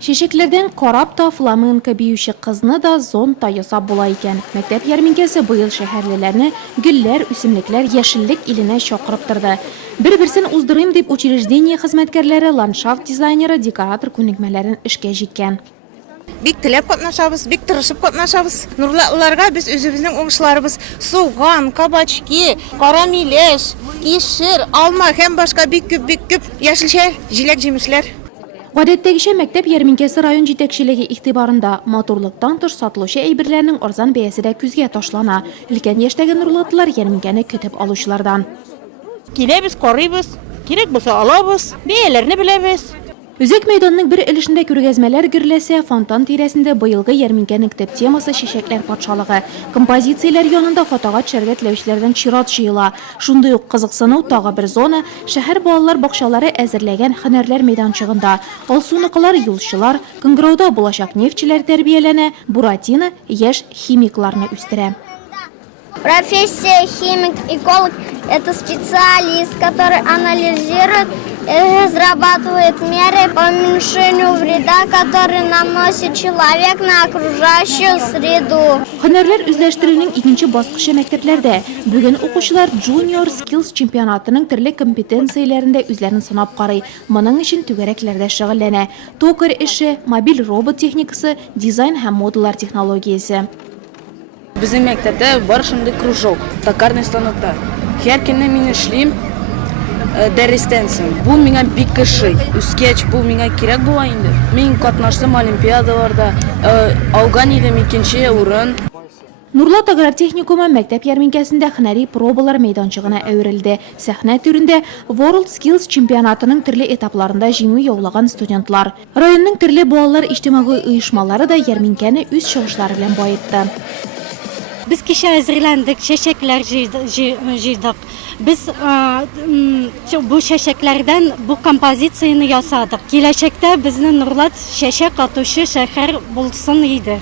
Шешеклерден корап та фламенко биючи кызны да зонт та ясап була икән. Мәктәп ярминкәсе быел шәһәрлеләрне гөлләр, үсемлекләр, яшеллек иленә чакырып торды. Бер-берсен уздырыйм дип учреждение хезмәткәрләре, ландшафт дизайнеры, декоратор күнекмәләрен эшкә җиккән. Бик теләп катнашабыз, бик тырышып катнашабыз. Нурлатларга без үзебезнең уңышларыбыз суган, кабачки, карамилеш, кишер, алма һәм башка бик күп яшелчә, җиләк-җимешләр. Гадәттәгечә мәктәп ярминкәсе район җитәкчелеге игътибарында матурлыктан тыш сатылучы әйберләрнең арзан бәясе дә күзгә ташлана. Өлкән яшьтәге нурлатлар ярминкәне көтеп алучылардан. Киләбез, карыйбыз, кирәк булса алабыз, бәяләрне беләбез. Үзәк мәйданның бер өлешендә күргәзмәләр гөрләсә, фонтан тирәсендә быелгы ярминкәнең төп темасы чәчәкләр патшалыгы. Композицияләр янында фотога төшәргә теләүчеләрдән чират җыела. Шундый ук кызыксыну тагы бер зона шәһәр балалар бакчалары әзерләгән һөнәрләр мәйданчыгында. Алсуныкылар юлчылар, Кыңгырауда булачак нефтчеләр тәрбияләнә, Буратино яшь химикларны үстерә. Профессия химик-эколог – это специалист, который анализирует и разрабатывает меры по уменьшению вреда, который наносит человек на окружающую среду. Һөнәрләр үзләштерүнең икенче баскычы мәктәпләрдә. Бүген укучылар Junior Skills чемпионатының төрле компетенцияләрендә үзләрен сынап карый. Моның өчен түгәрәкләрдә шөгыльләнә. Токарь эше, мобиль робот техникасы, дизайн һәм модулар технологиясе. Безнең мәктәптә бар шундый кружок, токарный станокта. Һәр көнне мин эшлим, дәрестән соң. Бу миңа бик кеши. Үскәч бу миңа кирәк була инде. Мин катнаштым олимпиадаларда, алган идем икенче урын. Нурлат агротехникумы мәктәп ярминкәсендә һөнәри пробалар мәйданчыгына әверелде. Сәхнә түрендә World Skills чемпионатының төрле этапларында җиңү яулаган студентлар. Районның төрле балалар иҗтимагый оешмалары да ярминкәне үз чыгышлары белән баетты. Biz kişi hazırlandık, çiçekler jıydık. Biz bu çiçeklerden bu kompozisiyonu yasadık. Gelecekte bizden Nurlat çiçek atışı şehir bulsun idi.